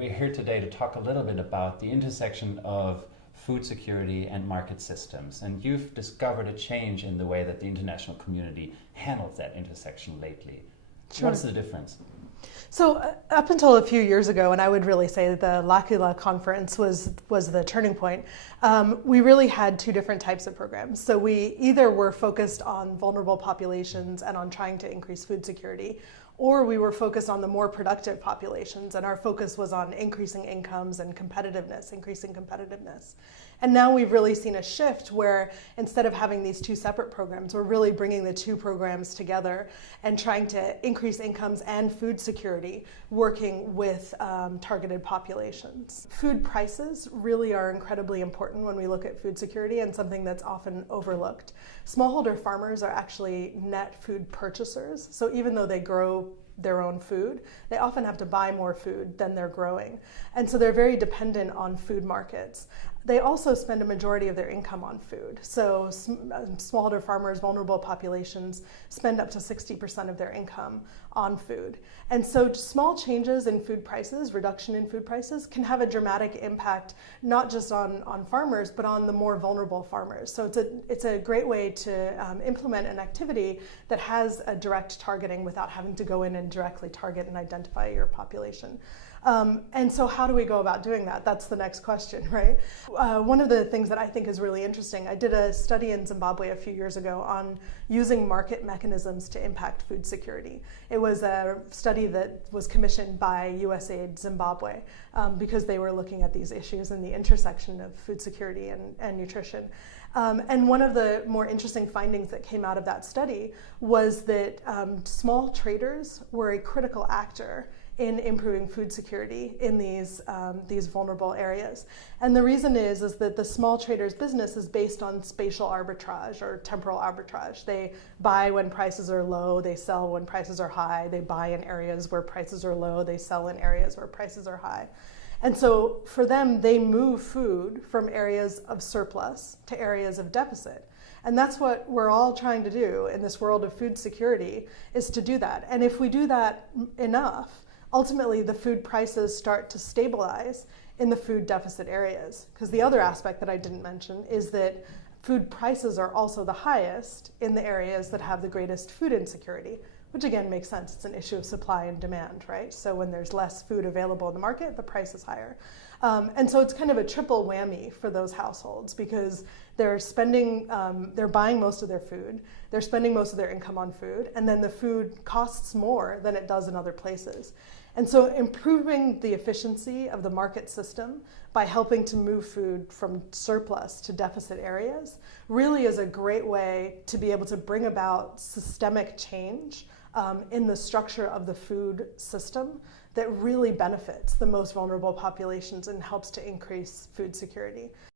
We're here today to talk a little bit about the intersection of food security and market systems. And you've discovered a change in the way that the international community handles that intersection lately. Sure. What is the difference? So up until a few years ago, and I would really say that the L'Aquila conference was the turning point, we really had two different types of programs. So we either were focused on vulnerable populations and on trying to increase food security, or we were focused on the more productive populations, and our focus was on increasing incomes and competitiveness, increasing competitiveness. And now we've really seen a shift where instead of having these two separate programs, we're really bringing the two programs together and trying to increase incomes and food security, working with targeted populations. Food prices really are incredibly important when we look at food security, and something that's often overlooked. Smallholder farmers are actually net food purchasers, so even though they grow their own food, they often have to buy more food than they're growing. And so they're very dependent on food markets. They also spend a majority of their income on food. So smallholder farmers, vulnerable populations, spend up to 60% of their income on food. And so small changes in food prices, reduction in food prices, can have a dramatic impact, not just on farmers, but on the more vulnerable farmers. So it's a great way to implement an activity that has a direct targeting without having to go in and directly target and identify your population. And so how do we go about doing that? That's the next question, right? One of the things that I think is really interesting, I did a study in Zimbabwe a few years ago on using market mechanisms to impact food security. It was a study that was commissioned by USAID Zimbabwe because they were looking at these issues and the intersection of food security and nutrition. And one of the more interesting findings that came out of that study was that small traders were a critical actor in improving food security in these vulnerable areas. And the reason is that the small trader's business is based on spatial arbitrage or temporal arbitrage. They buy when prices are low, they sell when prices are high, they buy in areas where prices are low, they sell in areas where prices are high. And so for them, they move food from areas of surplus to areas of deficit. And that's what we're all trying to do in this world of food security, is to do that. And if we do that enough, ultimately the food prices start to stabilize in the food deficit areas. Because the other aspect that I didn't mention is that food prices are also the highest in the areas that have the greatest food insecurity, which again makes sense. It's an issue of supply and demand, right? So when there's less food available in the market, the price is higher. And so it's kind of a triple whammy for those households, because they're buying most of their food, they're spending most of their income on food, and then the food costs more than it does in other places. And so improving the efficiency of the market system by helping to move food from surplus to deficit areas really is a great way to be able to bring about systemic change in the structure of the food system that really benefits the most vulnerable populations and helps to increase food security.